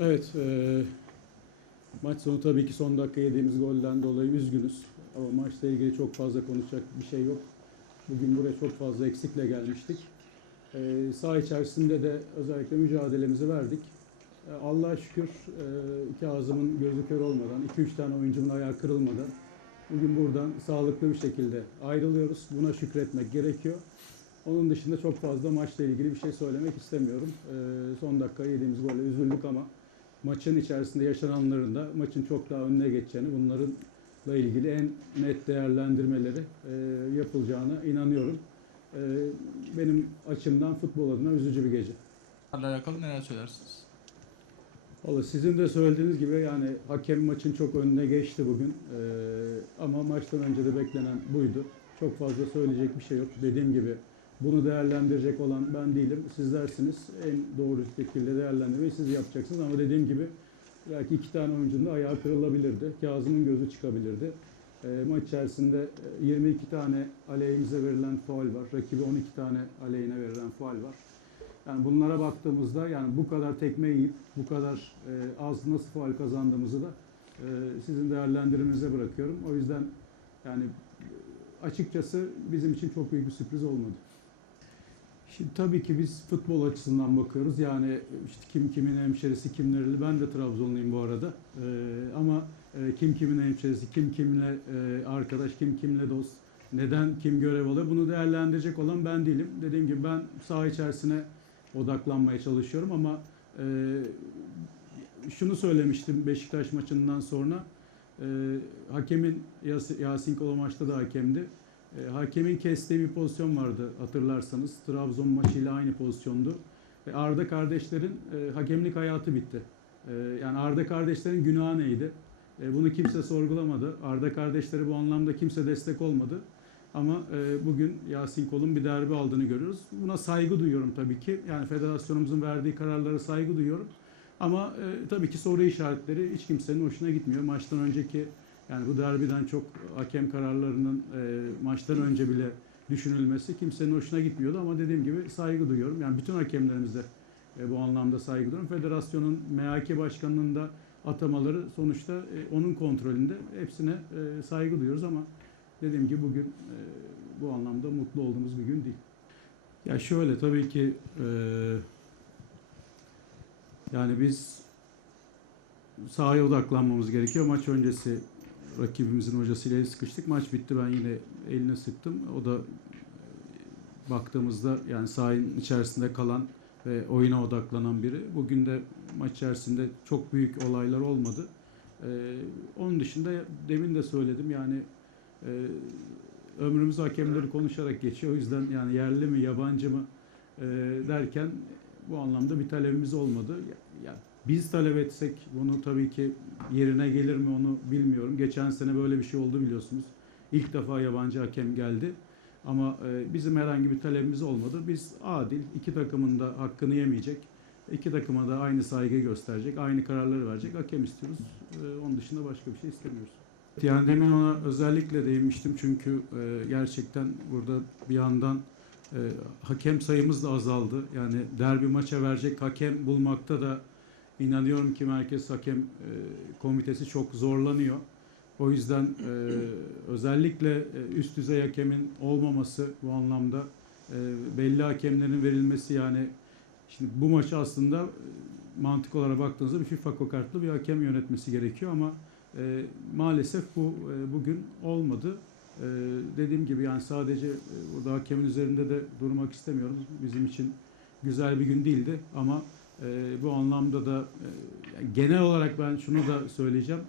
Evet, e, maç sonu tabii ki son dakika yediğimiz golden dolayı üzgünüz. Ama maçla ilgili çok fazla konuşacak bir şey yok. Bugün buraya çok fazla eksikle gelmiştik. E, saha içerisinde de özellikle mücadelemizi verdik. E, Allah'a şükür e, iki ağzımın gözü kör olmadan, iki üç tane oyuncumun ayağı kırılmadan bugün buradan sağlıklı bir şekilde ayrılıyoruz. Buna şükretmek gerekiyor. Onun dışında çok fazla maçla ilgili bir şey söylemek istemiyorum. E, son dakika yediğimiz golle üzüldük ama maçın içerisinde yaşananların da maçın çok daha önüne geçeceğini, bunlarla ilgili en net değerlendirmeleri e, yapılacağına inanıyorum. E, benim açımdan futbol adına üzücü bir gece. Bunlarla alakalı neler söylersiniz? Valla sizin de söylediğiniz gibi yani hakem maçın çok önüne geçti bugün. E, ama maçtan önce de beklenen buydu. Çok fazla söyleyecek bir şey yok. Dediğim gibi bunu değerlendirecek olan ben değilim. Sizlersiniz. En doğru şekilde değerlendirmeyi siz yapacaksınız. Ama dediğim gibi belki iki tane oyuncunun da ayağı kırılabilirdi. Kazım'ın gözü çıkabilirdi. E, maç içerisinde e, 22 tane aleyhimize verilen faul var. Rakibi 12 tane aleyhine verilen faul var. Yani bunlara baktığımızda yani bu kadar tekme yiyip bu kadar e, az nasıl faul kazandığımızı da e, sizin değerlendirmenize bırakıyorum. O yüzden yani e, açıkçası bizim için çok büyük bir sürpriz olmadı. Şimdi tabii ki biz futbol açısından bakıyoruz. Yani işte kim kimin hemşerisi, kim nereli. Ben de Trabzonluyum bu arada. Ee, ama e, kim kimin hemşerisi, kim kimle e, arkadaş, kim kimle dost, neden kim görev alıyor bunu değerlendirecek olan ben değilim. Dediğim gibi ben saha içerisine odaklanmaya çalışıyorum ama e, şunu söylemiştim Beşiktaş maçından sonra. E, hakemin Yas- Yasin Kolo maçta da hakemdi. E, hakemin kestiği bir pozisyon vardı hatırlarsanız. Trabzon maçıyla aynı pozisyondu. Ve Arda kardeşlerin e, hakemlik hayatı bitti. E, yani Arda kardeşlerin günahı neydi? E, bunu kimse sorgulamadı. Arda kardeşleri bu anlamda kimse destek olmadı. Ama e, bugün Yasin Kol'un bir derbi aldığını görüyoruz. Buna saygı duyuyorum tabii ki. Yani federasyonumuzun verdiği kararlara saygı duyuyorum. Ama e, tabii ki soru işaretleri hiç kimsenin hoşuna gitmiyor. Maçtan önceki yani bu derbiden çok hakem kararlarının e, maçtan önce bile düşünülmesi kimsenin hoşuna gitmiyordu ama dediğim gibi saygı duyuyorum. Yani bütün hakemlerimize e, bu anlamda saygı duyuyorum. Federasyonun MHK başkanının da atamaları sonuçta e, onun kontrolünde hepsine e, saygı duyuyoruz ama dediğim gibi bugün e, bu anlamda mutlu olduğumuz bir gün değil. Ya şöyle tabii ki e, yani biz sahaya odaklanmamız gerekiyor. Maç öncesi rakibimizin hocasıyla el sıkıştık. Maç bitti. Ben yine eline sıktım. O da e, baktığımızda yani sahanın içerisinde kalan ve oyuna odaklanan biri. Bugün de maç içerisinde çok büyük olaylar olmadı. Ee, onun dışında demin de söyledim yani e, ömrümüz hakemleri konuşarak geçiyor. O yüzden yani yerli mi yabancı mı e, derken bu anlamda bir talebimiz olmadı. Ya, ya biz talep etsek bunu tabii ki yerine gelir mi onu bilmiyorum. Geçen sene böyle bir şey oldu biliyorsunuz. İlk defa yabancı hakem geldi. Ama e, bizim herhangi bir talebimiz olmadı. Biz adil, iki takımın da hakkını yemeyecek. iki takıma da aynı saygı gösterecek, aynı kararları verecek hakem istiyoruz. E, onun dışında başka bir şey istemiyoruz. Yani demin ona özellikle değinmiştim çünkü e, gerçekten burada bir yandan hakem sayımız da azaldı. Yani derbi maça verecek hakem bulmakta da inanıyorum ki Merkez Hakem e, Komitesi çok zorlanıyor. O yüzden e, özellikle e, üst düzey hakemin olmaması bu anlamda e, belli hakemlerin verilmesi yani şimdi bu maçı aslında e, mantık olarak baktığınızda bir FIFA kokartlı bir hakem yönetmesi gerekiyor ama e, maalesef bu e, bugün olmadı. E, dediğim gibi yani sadece e, burada hakemin üzerinde de durmak istemiyorum. Bizim için güzel bir gün değildi ama e, bu anlamda da e, genel olarak ben şunu da söyleyeceğim.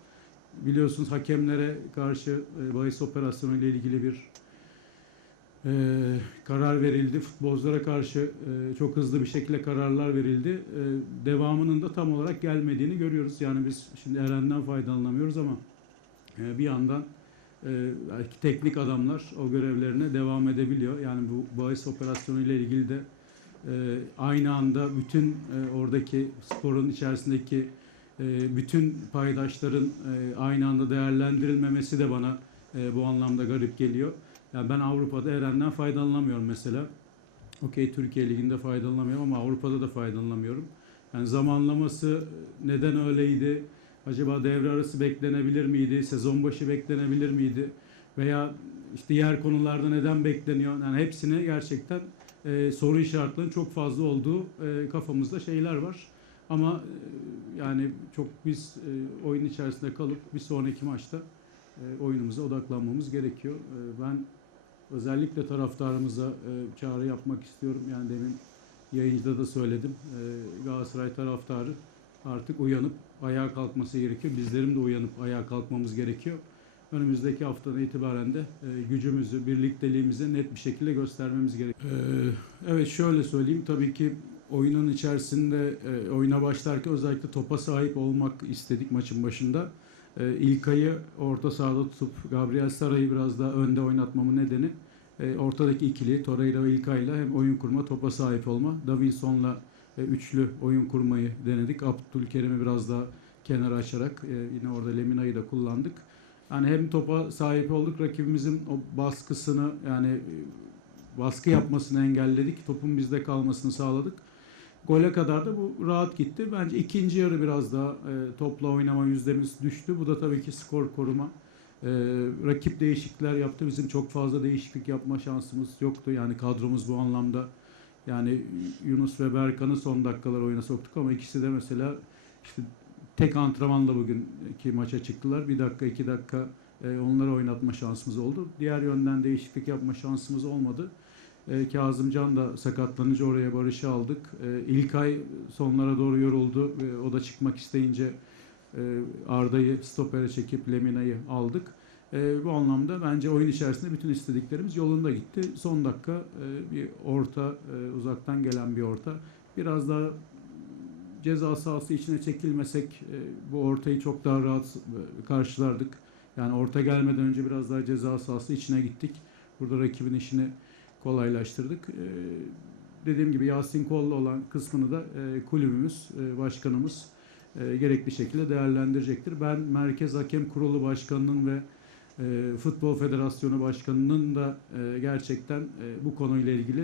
Biliyorsunuz hakemlere karşı e, bahis operasyonu ile ilgili bir e, karar verildi. Futbolculara karşı e, çok hızlı bir şekilde kararlar verildi. E, devamının da tam olarak gelmediğini görüyoruz. Yani biz şimdi Eren'den faydalanamıyoruz ama e, bir yandan e, teknik adamlar o görevlerine devam edebiliyor. Yani bu bahis operasyonu ile ilgili de aynı anda bütün e, oradaki sporun içerisindeki e, bütün paydaşların e, aynı anda değerlendirilmemesi de bana bu anlamda garip geliyor. Yani ben Avrupa'da Eren'den faydalanamıyorum mesela. Okey Türkiye Ligi'nde faydalanamıyorum ama Avrupa'da da faydalanamıyorum. Yani zamanlaması neden öyleydi? Acaba devre arası beklenebilir miydi? Sezon başı beklenebilir miydi? Veya işte diğer konularda neden bekleniyor? Yani hepsine gerçekten e, soru işaretlerinin çok fazla olduğu e, kafamızda şeyler var. Ama e, yani çok biz e, oyun içerisinde kalıp bir sonraki maçta e, oyunumuza odaklanmamız gerekiyor. E, ben özellikle taraftarımıza e, çağrı yapmak istiyorum. Yani demin yayıncıda da söyledim. E, Galatasaray taraftarı artık uyanıp ayağa kalkması gerekiyor. Bizlerin de uyanıp ayağa kalkmamız gerekiyor. Önümüzdeki haftadan itibaren de e, gücümüzü, birlikteliğimizi net bir şekilde göstermemiz gerekiyor. E, evet şöyle söyleyeyim. Tabii ki oyunun içerisinde e, oyuna başlarken özellikle topa sahip olmak istedik maçın başında. E, İlkay'ı orta sahada tutup Gabriel Saray'ı biraz daha önde oynatmamın nedeni e, ortadaki ikili Torreira ve İlkay'la hem oyun kurma, topa sahip olma. Davinson'la e, üçlü oyun kurmayı denedik. Abdülkerim'i biraz daha kenara açarak e, yine orada Lemina'yı da kullandık. Yani hem topa sahip olduk, rakibimizin o baskısını yani e, baskı yapmasını engelledik. Topun bizde kalmasını sağladık. Gole kadar da bu rahat gitti. Bence ikinci yarı biraz daha e, topla oynama yüzdemiz düştü. Bu da tabii ki skor koruma. E, rakip değişiklikler yaptı. Bizim çok fazla değişiklik yapma şansımız yoktu. Yani kadromuz bu anlamda yani Yunus ve Berkan'ı son dakikalar oyuna soktuk ama ikisi de mesela işte tek antrenmanla bugünkü maça çıktılar. Bir dakika, iki dakika e, onları oynatma şansımız oldu. Diğer yönden değişiklik yapma şansımız olmadı. E, Kazımcan da sakatlanınca oraya Barış'ı aldık. E, İlkay sonlara doğru yoruldu. E, o da çıkmak isteyince e, Arda'yı stopere çekip Lemina'yı aldık. E, bu anlamda bence oyun içerisinde bütün istediklerimiz yolunda gitti. Son dakika e, bir orta, e, uzaktan gelen bir orta. Biraz daha ceza sahası içine çekilmesek e, bu ortayı çok daha rahat e, karşılardık. Yani orta gelmeden önce biraz daha ceza sahası içine gittik. Burada rakibin işini kolaylaştırdık. E, dediğim gibi Yasin Kollu olan kısmını da e, kulübümüz, e, başkanımız e, gerekli şekilde değerlendirecektir. Ben Merkez Hakem Kurulu Başkanı'nın ve e, Futbol Federasyonu Başkanı'nın da e, gerçekten e, bu konuyla ilgili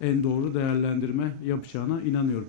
en doğru değerlendirme yapacağına inanıyorum.